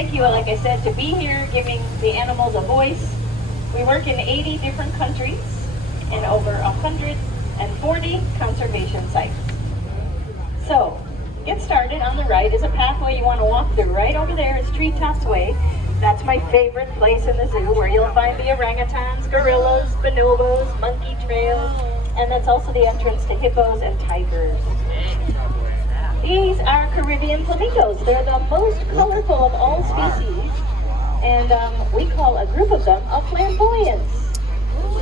thank you, like I said, to be here, giving the animals a voice. We work in 80 different countries in over 140 conservation sites. So, get started. On the right is a pathway you want to walk through. Right over there is Treetops Way. That's my favorite place in the zoo, where you'll find the orangutans, gorillas, bonobos, monkey trails, and that's also the entrance to hippos and tigers. These are Caribbean flamingos. They're the most colorful of all species, and we call a group of them a flamboyance.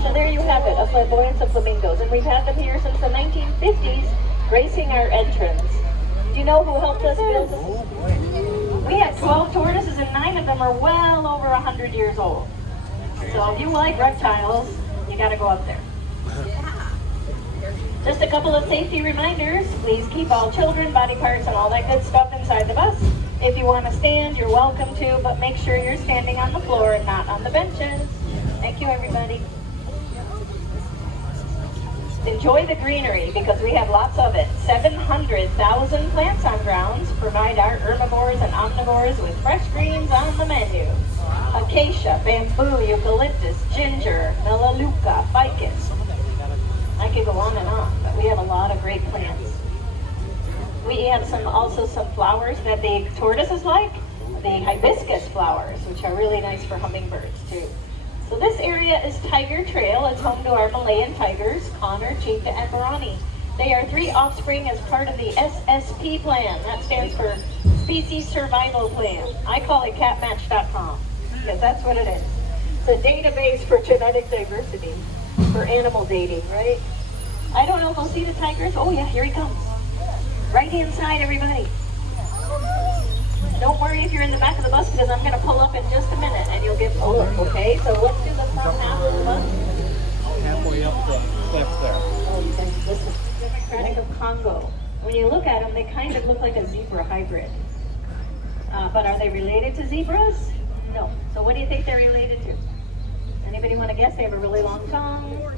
So there you have it, a flamboyance of flamingos, and we've had them here since the 1950s, gracing our entrance. Do you know who helped us build them? We have 12 tortoises, and 9 of them are well over 100 years old. So if you like reptiles, you got to go up there. Just a couple of safety reminders. Please keep all children, body parts, and all that good stuff inside the bus. If you want to stand, you're welcome to, but make sure you're standing on the floor and not on the benches. Thank you, everybody. Enjoy the greenery, because we have lots of it. 700,000 plants on grounds provide our herbivores and omnivores with fresh greens on the menu. Acacia, bamboo, eucalyptus, ginger, melaleuca, ficus. I could go on and on, but we have a lot of great plants. We have also some flowers that the tortoises like, the hibiscus flowers, which are really nice for hummingbirds too. So this area is Tiger Trail. It's home to our Malayan tigers, Connor, Cheetah, and Barani. They are 3 offspring as part of the SSP plan. That stands for Species Survival Plan. I call it catmatch.com, because that's what it is. It's a database for genetic diversity, for animal dating, right? I don't know if I'll see the tigers. Oh yeah, here he comes. Right-hand side, everybody. Don't worry if you're in the back of the bus, because I'm going to pull up in just a minute and you'll get pulled up, okay? So let's do the front half of the bus. Halfway up the cliff there. Oh, this is Democratic of Congo. When you look at them, they kind of look like a zebra hybrid. But are they related to zebras? No. So what do you think they're related to? Anybody want to guess? They have a really long tongue.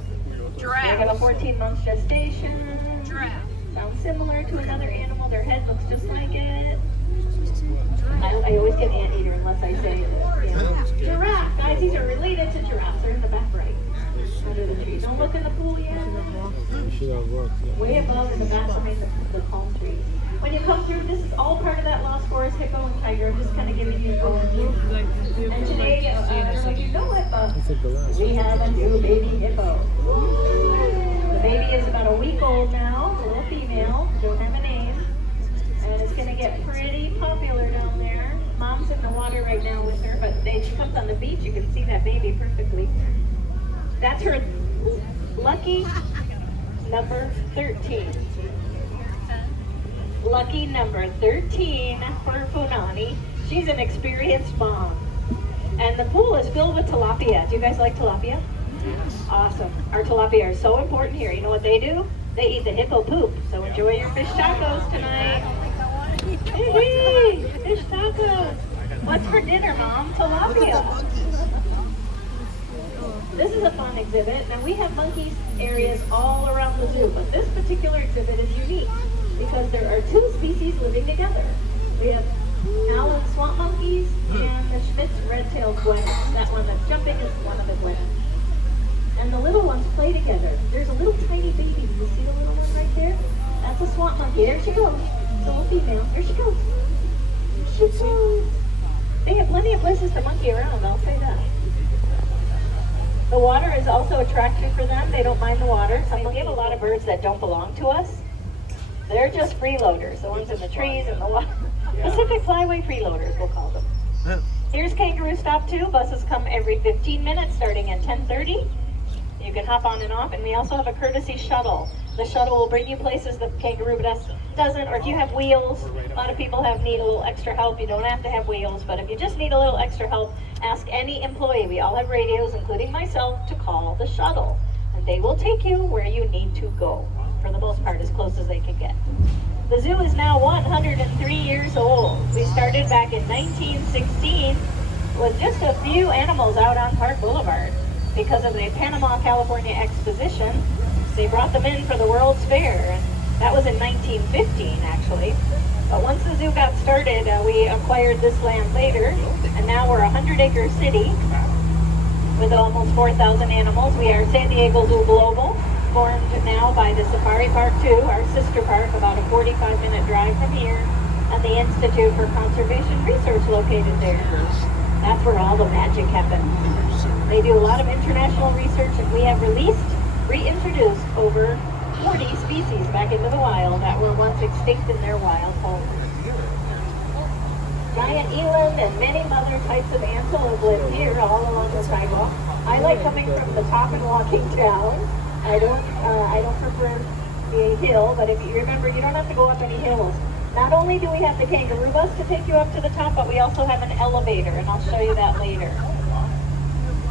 Giraffe. They have a 14-month gestation. Giraffe. Sounds similar to another animal. Their head looks just like it. I always get anteater unless I say it. Yeah. Giraffe. Guys, these are related to giraffes. They're in the back right. Under the tree. Don't look in the pool yet. Way above in the back behind the palm trees. When you come through, this is all part of that Lost Forest hippo and tiger. I'm just kind of giving you an overview. And today, I don't know if you know it, but we have a new baby hippo. The baby is about a week old now, a little female, don't have a name. And it's going to get pretty popular down there. Mom's in the water right now with her, but then she comes on the beach, you can see that baby perfectly. That's her lucky number 13. Lucky number 13 for Funani. She's an experienced mom. And the pool is filled with tilapia. Do you guys like tilapia? Awesome. Our tilapia are so important here. You know what they do? They eat the hippo poop. So enjoy your fish tacos tonight. Hey, fish tacos. What's for dinner, Mom? Tilapia. This is a fun exhibit. Now we have monkey areas all around the zoo, but this particular exhibit is unique because there are 2 species living together. We have Allen swamp monkeys and the Schmidt's red-tailed guenons. That one that's jumping is one of the guenons. And the little ones play together. There's a little tiny baby. Do you see the little one right there? That's a swamp monkey. There she goes. It's a little female. There she goes. There she goes. They have plenty of places to monkey around, I'll say that. The water is also attractive for them. They don't mind the water. We have a lot of birds that don't belong to us. They're just freeloaders, the ones in the trees and the water. Pacific Flyway freeloaders, we'll call them. Here's Kangaroo Stop 2. Buses come every 15 minutes starting at 10:30. You can hop on and off, and we also have a courtesy shuttle. The shuttle will bring you places the Kangaroo bus doesn't, or if you have wheels, a lot of people need a little extra help. You don't have to have wheels, but if you just need a little extra help, ask any employee. We all have radios, including myself, to call the shuttle, and they will take you where you need to go, for the most part, as close as they can get. The zoo is now 103 years old. We started back in 1916 with just a few animals out on Park Boulevard. Because of the Panama, California Exposition, they brought them in for the World's Fair, and that was in 1915 actually. But once the zoo got started, we acquired this land later, we're a 100-acre city with almost 4,000 animals. We are San Diego Zoo Global, formed now by the Safari Park 2, our sister park, about a 45-minute drive from here, and the Institute for Conservation Research located there. That's where all the magic happens. They do a lot of international research, and we have reintroduced over 40 species back into the wild that were once extinct in their wild home. Giant eland and many other types of antelope live here all along the sidewalk. I like coming from the top and walking down. I don't prefer the hill, but if you remember, you don't have to go up any hills. Not only do we have the kangaroo bus to take you up to the top, but we also have an elevator, and I'll show you that later.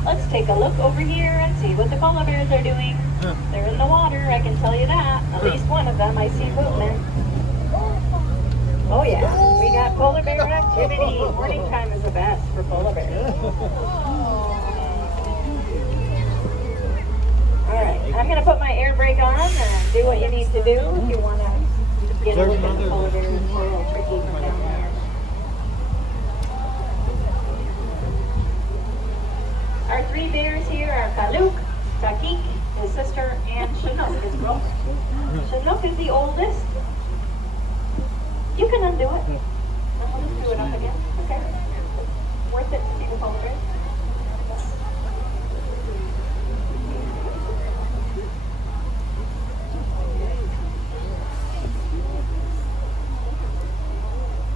Let's take a look over here and see what the polar bears are doing. They're in the water, I can tell you that. At least one of them, I see movement. Oh yeah, we got polar bear activity. Morning time is the best for polar bears. Alright, I'm going to put my air brake on and do what you need to do if you want to get a look at the polar bears. It's a little tricky from down there. Our three bears here are Kaluk, Takik, his sister, and Chinook, his brother. Chinook is the oldest. You can undo it. I'll just do it up again. Okay. Worth it to see the polar bears.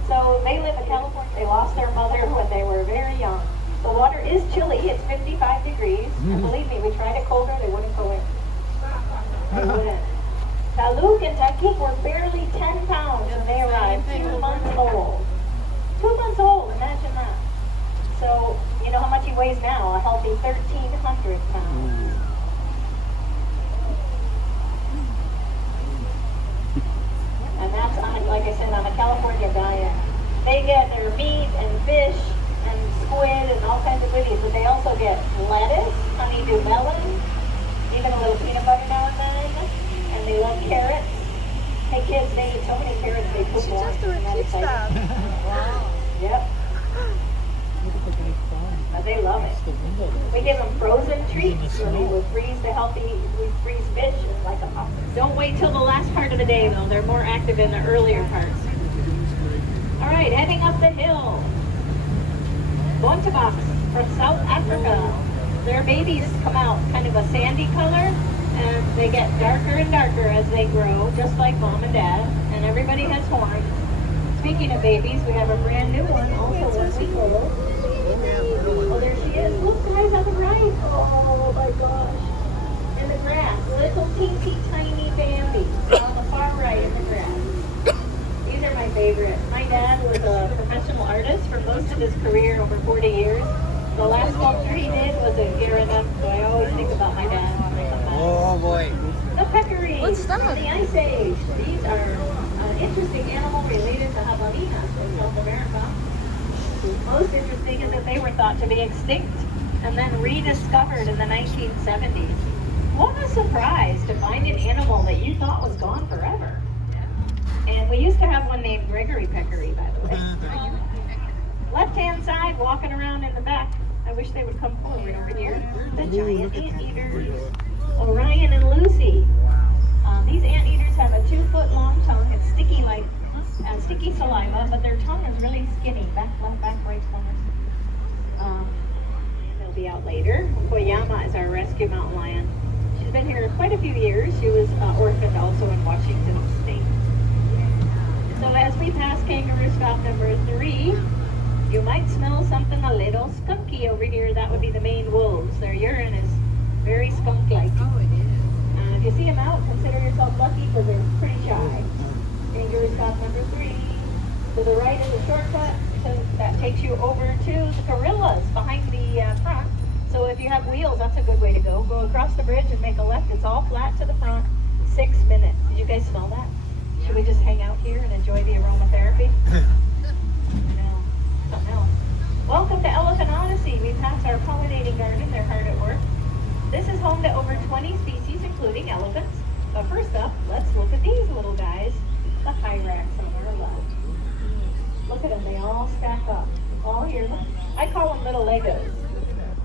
So they live in California. They lost their mother when they were very young. The water is chilly. It's 55 degrees. And believe me, we tried it colder. They wouldn't go in. They wouldn't. Kaluk and Takik were barely 10 pounds when they arrived. 2 months old. 2 months old. Imagine that. So, you know how much he weighs now? A healthy 1,300 pounds. And that's, like I said, on a California diet. They get their meat and fish and squid and all kinds of goodies, but they also get lettuce, honeydew melon, even a little peanut butter now and then, and they love carrots. Hey kids, they eat so many carrots they poop more. Wow. Yep. But they love it. We give them frozen treats. So we freeze fish like a pop. Don't wait till the last part of the day though. They're more active in the earlier parts. All right, heading up the hill. Bontebaks from South Africa. Their babies come out kind of a sandy color, and they get darker and darker as they grow, just like mom and dad. And everybody has horns. Speaking of babies, we have a brand new one, also 1 week old. Oh, there she is. Look, guys, on the right. Oh my gosh. In the grass. Little teensy tiny Bambi. On the far right in the grass. These are my favorite. My dad was a professional artist for most of his career, over 40 years. The last sculpture he did was a Giraffe, so I always think about my dad when I come back. Oh boy. The peccaries. What's that? From the Ice Age. These are an interesting animal related to javelinas in South America. Most interesting is that they were thought to be extinct and then rediscovered in the 1970s. What a surprise to find an animal that you thought was gone forever. And we used to have one named Gregory Peccary, by the way. Left-hand side, walking around in the back. I wish they would come forward over here. The giant anteaters. Orion and Lucy. These anteaters have a 2-foot-long tongue. It's sticky like sticky saliva, but their tongue is really skinny. Back, left, back, right corner. They'll be out later. Koyama is our rescue mountain lion. She's been here quite a few years. She was orphaned also in Washington State. So as we pass kangaroo stop number 3, you might smell something a little skunky over here. That would be the Maine wolves. Their urine is very skunk-like. Oh, it is. If you see them out, consider yourself lucky because they're pretty shy. Kangaroo stop number 3. To the right is a shortcut that takes you over to the gorillas behind the front. So if you have wheels, that's a good way to go. Go across the bridge and make a left. It's all flat to the front. 6 minutes. Did you guys smell that? Should we just hang out here and enjoy the aromatherapy? No, something else. Welcome to Elephant Odyssey. We passed our pollinating garden. They're hard at work. This is home to over 20 species, including elephants. But first up, let's look at these little guys, the hyrax on our left. Look at them, they all stack up. All here. I call them little Legos.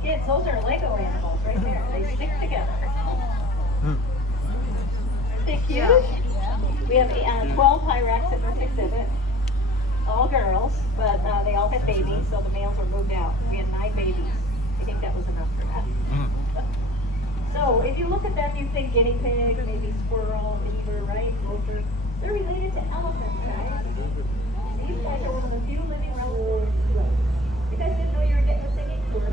Kids, those are Lego animals right there. They stick together. Aren't they cute? We have 12 Hyrax in this exhibit. All girls, but they all had babies, so the males were moved out. We had 9 babies. I think that was enough for that. So if you look at them, you think guinea pig, maybe squirrel, beaver, right? Gopher. They're related to elephants, guys. These guys are one of the few living relatives. You guys didn't know you were getting a singing tour.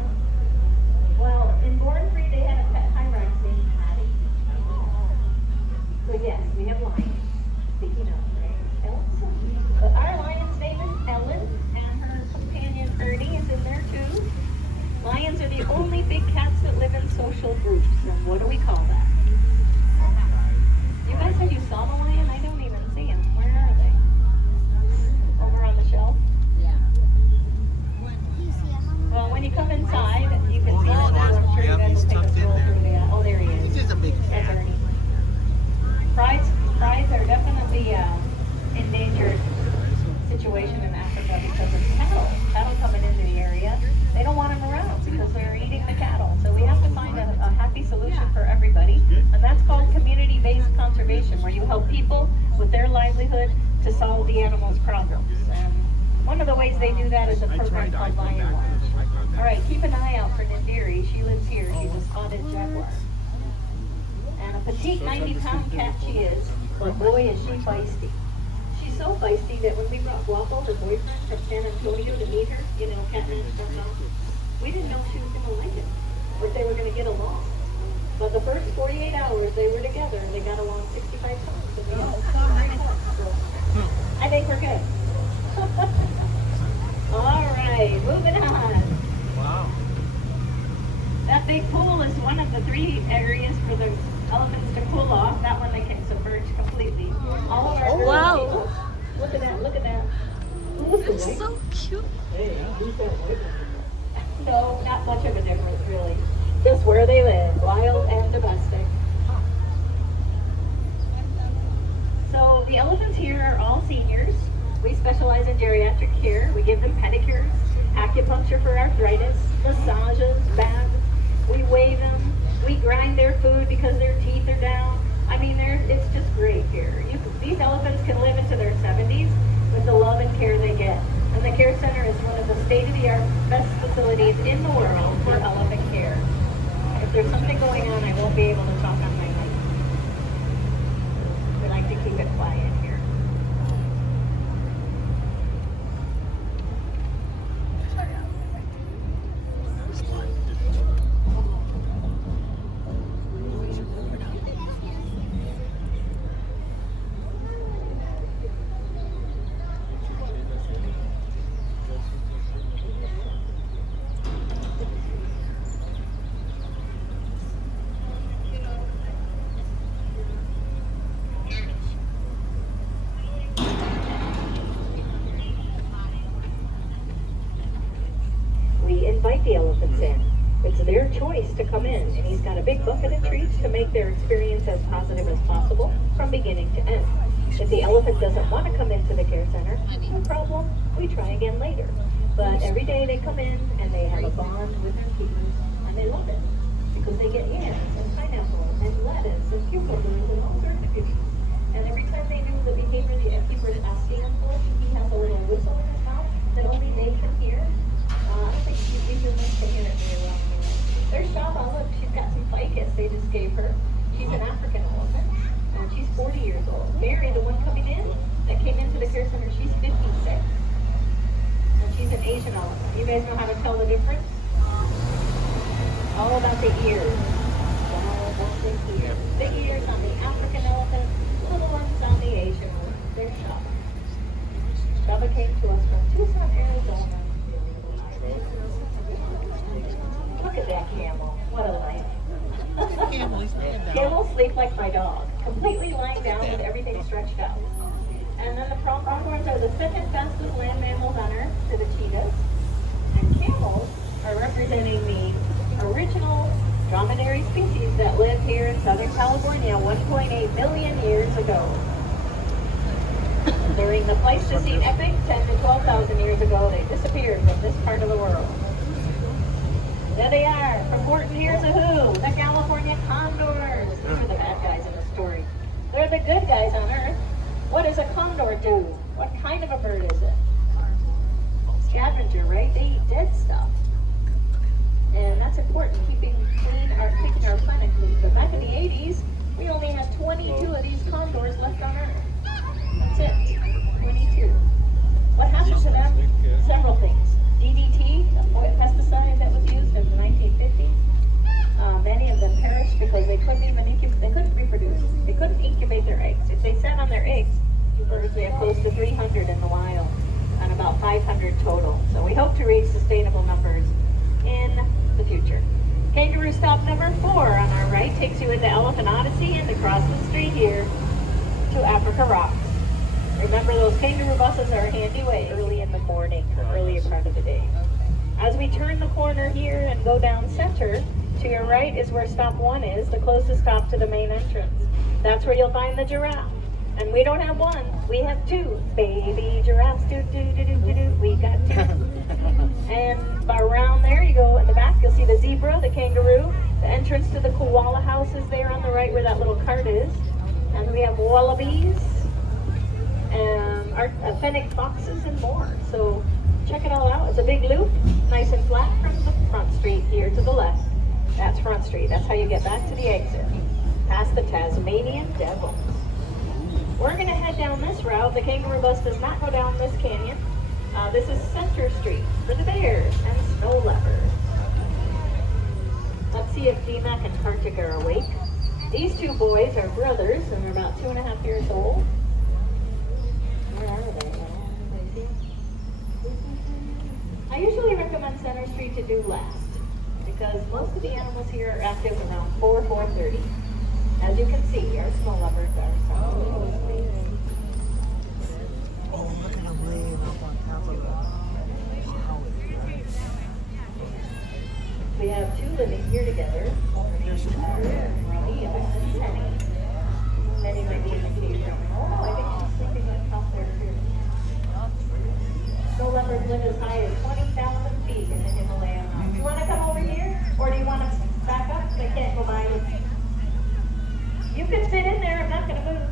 Well, in Born Free, they had a pet Hyrax named Patty. So yes, we have lions. Speaking of, right? But our lion's name is Ellen, and her companion Ernie is in there too. Lions are the only big cats that live in social groups. And what do we call that? You guys said you saw the lion? I don't even see them. Where are they? Over on the shelf? Well, when you come inside, you can see them. I'm sure you guys will take a stroll through the... Oh, there he is. This is a big That's cat. Ernie. Prides are definitely endangered situation in Africa because of cattle coming into the area. They don't want them around because they're eating the cattle. So we have to find a happy solution for everybody, and that's called community-based conservation, where you help people with their livelihood to solve the animals' problems. And one of the ways they do that is a program called Lion Watch. All right, keep an eye out for Nandiri. She lives here. She's a spotted jaguar. And a petite 90-pound cat she is, but boy is she feisty. She's so feisty that when we brought Guapo, her boyfriend, from San Antonio to meet her, catmatch.com, we didn't know she was going to like it, or if they were going to get along. But the first 48 hours they were together, they got along 65 times. And we had so I think we're good. All right, moving on. Wow. That big pool is one of the 3 areas for the elephants to cool off. That one they can submerge completely. All of our girls, wow. Look at that, look at that. It's so cute. No, not much of a difference really. Just where they live, wild and domestic. So the elephants here are all seniors. We specialize in geriatric care. We give them pedicures, acupuncture for arthritis, massages, baths. We weigh them. We grind their food because their teeth are down. I mean, it's just great here. These elephants can live into their 70s with the love and care they get. And the Care Center is one of the state-of-the-art best facilities in the world for elephant care. If there's something going on, I won't be able to talk on my mic. We like to keep it quiet here. Invite the elephants in. It's their choice to come in, and he's got a big bucket of treats to make their experience as positive as possible from beginning to end. If the elephant doesn't want to come into the Care Center, no problem, we try again later. But every day they come in and they have a bond with their keepers, and they love it because they get yams and pineapple and lettuce and cucumbers and all sorts of goodies. And every time they do the behavior the keeper is asking them for, he has a little whistle in his mouth that only they can hear. I don't think we humans can hear it very well. There's Shaba, look, she's got some ficus they just gave her. She's an African elephant, and she's 40 years old. Mary, the one coming in, that came into the Care Center, she's 56. And she's an Asian elephant. You guys know how to tell the difference? All about the ears. All about the ears. Big ears on the African elephant, little ones on the Asian one. There's Shaba. Shaba came to us from Tucson, Arizona. Look at that camel. What a life. Camels sleep like my dog, completely lying down with everything stretched out. And then the pronghorns are the second fastest land mammals on Earth to the cheetahs. And camels are representing the original dromedary species that lived here in Southern California 1.8 million years ago. During the Pleistocene epoch, 10 to 12,000 years ago, they disappeared from this part of the world. There they are. From Horton, here's a who. The California condors. These are the bad guys in the story. They're the good guys on Earth. What does a condor do? What kind of a bird is it? Scavenger, right? They eat dead stuff. And that's important, keeping our planet clean. But back in the 80s, we only had 22 of these condors left on Earth. That's it. 22. What happened to them? Several things. DDT, a pesticide that was used in the 1950s. Many of them perished because they couldn't reproduce. They couldn't incubate their eggs. If they sat on their eggs, we have close to 300 in the wild and about 500 total. So we hope to reach sustainable numbers in the future. Kangaroo stop number 4 on our right takes you into Elephant Odyssey and across the street here to Africa Rocks. Remember, those kangaroo buses are a handy way early in the morning, earlier part of the day. As we turn the corner here and go down center, to your right is where stop 1 is, the closest stop to the main entrance. That's where you'll find the giraffe. And we don't have 1, we have 2. Baby giraffes, we got 2. And around there you go in the back, you'll see the zebra, the kangaroo. The entrance to the koala house is there on the right where that little cart is. And we have wallabies, and fennec foxes and more. So check it all out. It's a big loop, nice and flat from the front street here to the left. That's Front Street. That's how you get back to the exit, past the Tasmanian Devils. We're going to head down this route. The kangaroo bus does not go down this canyon. This is Center Street for the bears and snow leopards. Let's see if D-Mac and Kartik are awake. These 2 boys are brothers and they're about 2.5 years old. Where are they? I usually recommend Center Street to do last because most of the animals here are active around 4:30. As you can see, our snow leopards are some. Oh, look at them laying up on top of We have 2 living here together. There's Robbie and Penny. Penny might be in the cage right now. Oh, I think she's sleeping on top there too. Snow leopards live as high as 20,000 feet in the Himalaya mountains. Do you want to come over here? Or do you want to back up? They can't go by you. You can sit in there. I'm not going to move.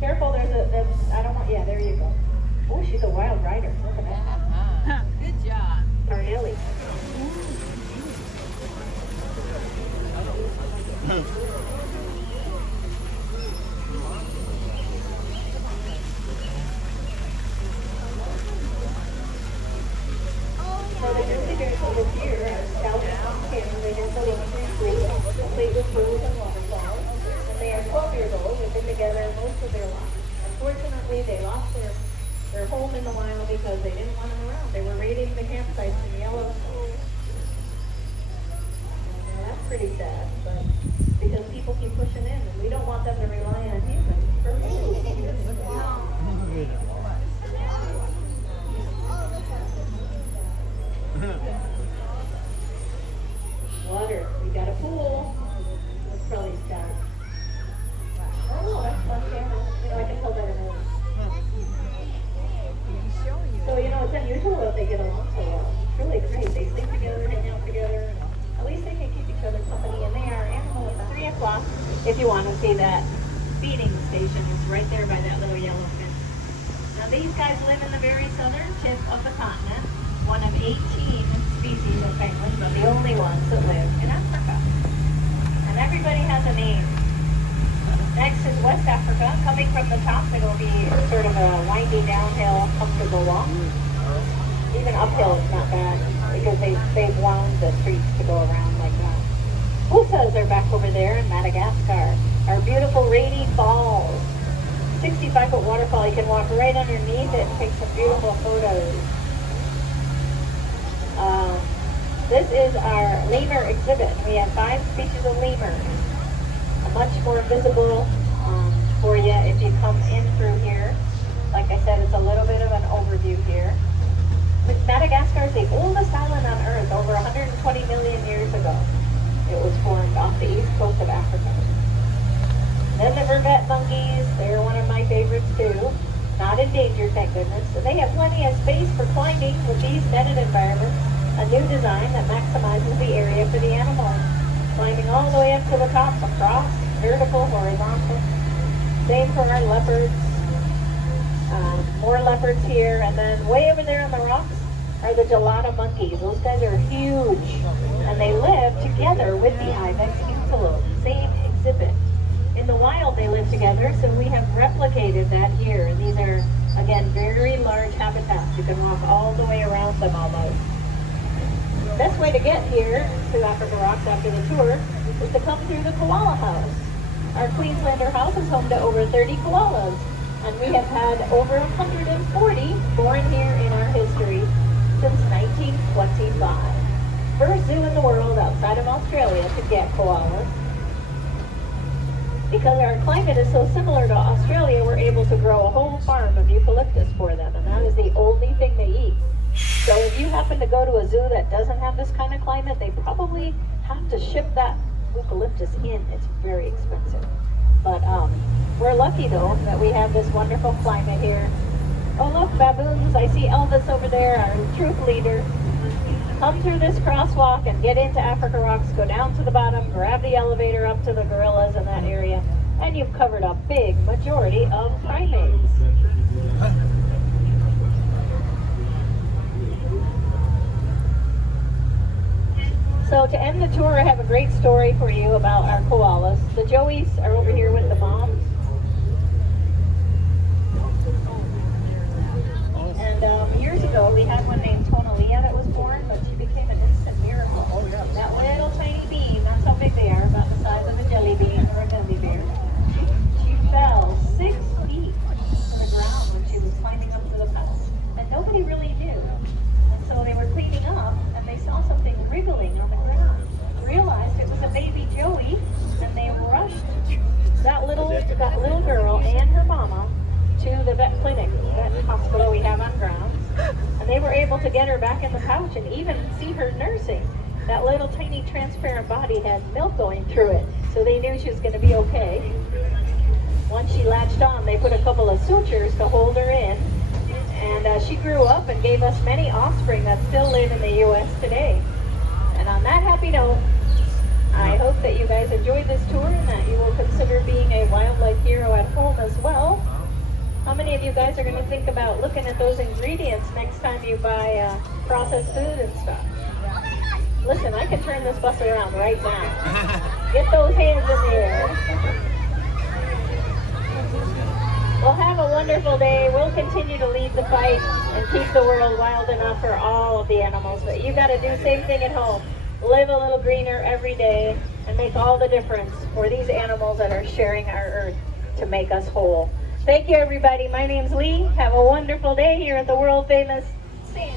Careful, I don't want, yeah, there you go. Oh, she's a wild rider. Look at that. Good job. Tarnelli. So the grizzly bears over here are scouts from Canada. They don't go in complete with pools and waterfalls. And they are 12 years old. They've been together most of their lives. Unfortunately, they lost their home in the wild because they didn't want them around. They were raiding the campsites in Yellowstone. And that's pretty sad, but because people keep pushing in, and we don't want them to rely on humans for food. Water. We got a pool. That's probably Scott. Oh, that's fun camera. I can tell better now. So, it's unusual that they get along so well. It's really great. They sleep together, hang out together, and at least they can keep each other company. And they are animals at 3 o'clock. If you want to see that feeding station, it's right there by that little yellow fence. Now, these guys live in the very southern tip of the continent, one of 18 species of penguins, but the only ones that live in Africa. And everybody has a name. Next is West Africa. Coming from the top, it'll be sort of a windy downhill, comfortable walk. Even uphill is not bad because they've wound the streets to go around like that. Pusas are back over there in Madagascar. Our beautiful rainy falls. 65-foot waterfall. You can walk right underneath it and take some beautiful photos. This is our lemur exhibit. We have 5 species of lemurs. Much more visible for you if you come in through here. Like I said, it's a little bit of an overview here. But Madagascar is the oldest island on Earth, over 120 million years ago. It was formed off the east coast of Africa. Then the vervet monkeys, they're one of my favorites too. Not endangered, thank goodness. And they have plenty of space for climbing with these netted environments. a new design that maximizes the area for the animals, climbing all the way up to the top, across, vertical, horizontal. Same for our leopards. More leopards here, and then way over there on the rocks are the gelato monkeys. Those guys are huge, and they live together with the ibex antelope. Same exhibit. In the wild, they live together, so we have replicated that here. And these are, again, very large habitats. You can walk all the way around them almost. Best way to get here to Africa Rocks after the tour is to come through the koala house. Our Queenslander house is home to over 30 koalas, and we have had over 140 born here in our history since 1925. First zoo in the world outside of Australia to get koalas. Because our climate is so similar to Australia, we're able to grow a whole farm of eucalyptus for them, and that is the only thing they eat. So if you happen to go to a zoo that doesn't have this kind of climate, they probably have to ship that eucalyptus in. It's very expensive. But we're lucky though that we have this wonderful climate here. Oh look, baboons, I see Elvis over there, our troop leader. Come through this crosswalk and get into Africa Rocks, go down to the bottom, grab the elevator up to the gorillas in that area, and you've covered a big majority of primates. So to end the tour, I have a great story for you about our koalas. The Joeys are over here with the moms. And years ago, we had one named Tonalia that was born, but she became an instant miracle. Oh, yeah. That little tiny bean, that's how big they are, about the size of a jelly bean or a gummy bear. She fell 6 feet to the ground when she was climbing up to the pouch, and nobody really knew. And so they were cleaning up, and they saw something wriggling on the ground. Realized it was a baby Joey, and they rushed that little girl and her mama to the vet clinic, vet hospital we have on grounds, and they were able to get her back in the pouch and even see her nursing. That little tiny transparent body had milk going through it, so they knew she was going to be okay. Once she latched on, they put a couple of sutures to hold her in, and she grew up and gave us many offspring that still live in the U.S. today. And on that happy note, I hope that you guys enjoyed this tour and that you will consider being a wildlife hero at home as well. How many of you guys are going to think about looking at those ingredients next time you buy processed food and stuff? Listen, I can turn this bus around right now. Get those hands in the air. Well, have a wonderful day. We'll continue to lead the fight and keep the world wild enough for all of the animals. But you got to do the same thing at home. Live a little greener every day and make all the difference for these animals that are sharing our earth to make us whole. Thank you, everybody. My name's Lee. Have a wonderful day here at the world famous Sand.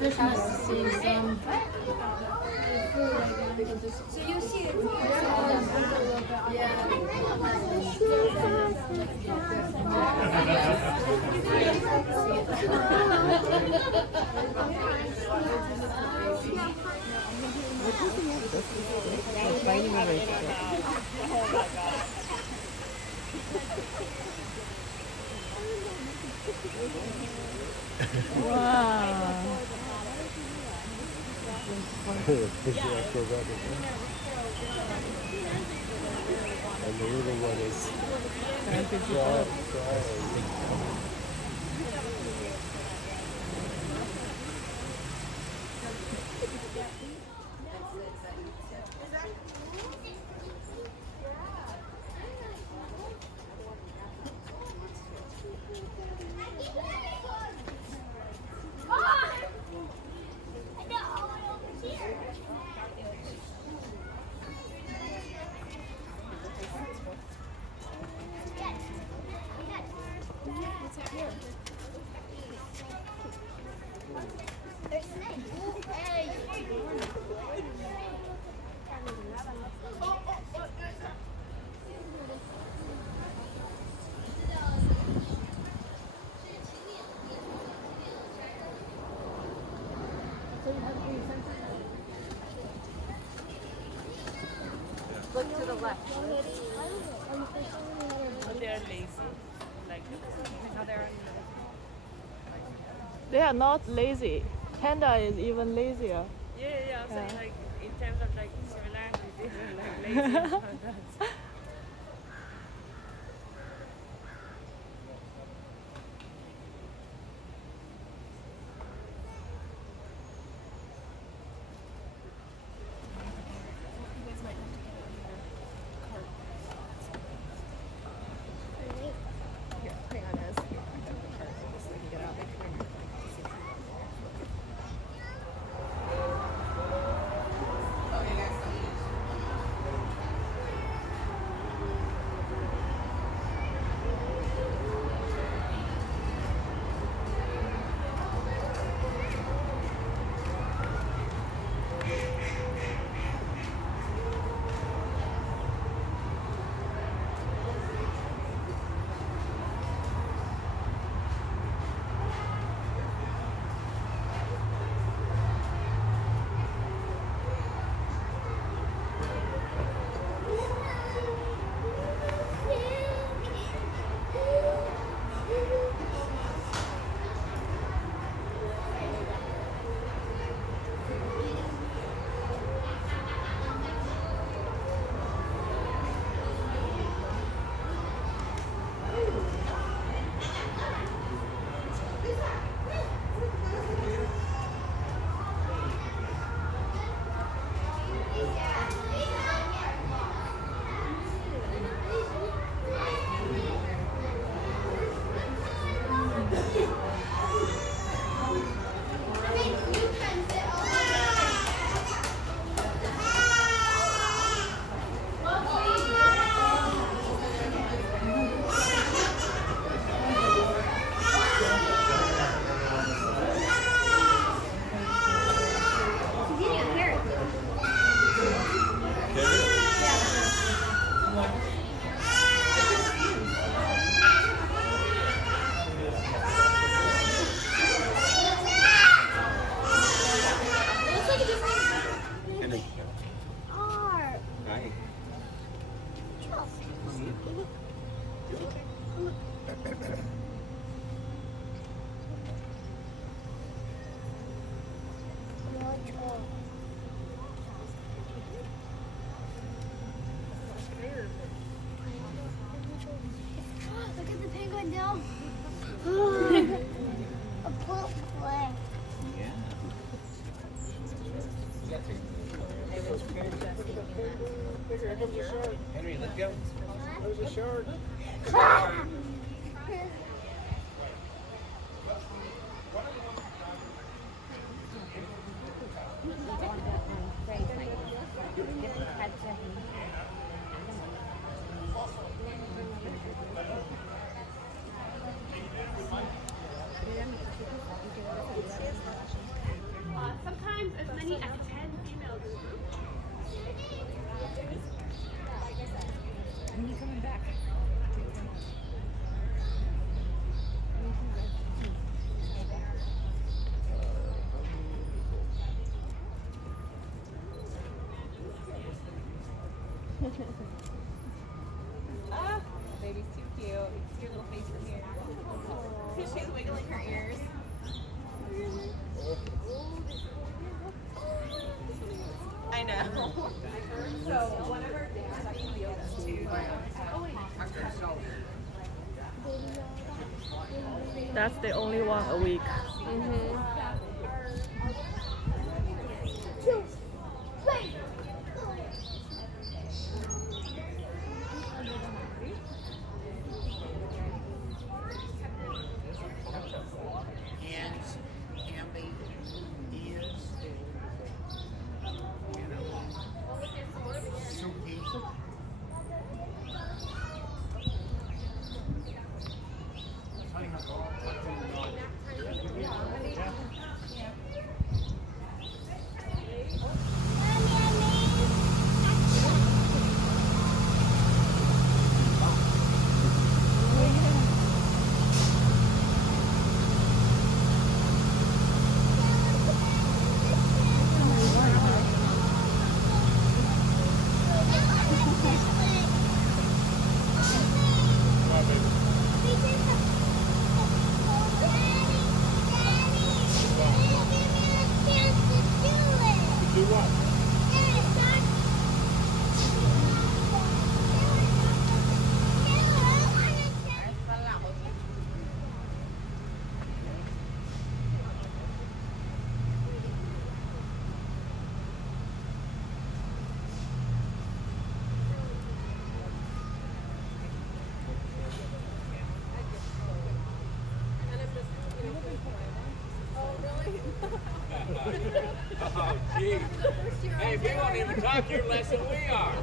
Fish has to see some. So you see it. Wow. And the little one is Look to the left. They're lazy. Like how they're They are not lazy. Panda is even lazier. yeah. I'm saying like in terms of like similarity, they're like lazy. Look at the penguin down. Henry, let go. There's a shark. Sometimes as many as 10 females in a group. When you coming back? Ah, baby's too cute. It's your little face from here. She's wiggling her ears. I know. So one of our dads actually goes to That's the only one a week. Hands, Ambi, ears, Suki. Do what? Oh, gee. Hey, we won't even talk here less than we are.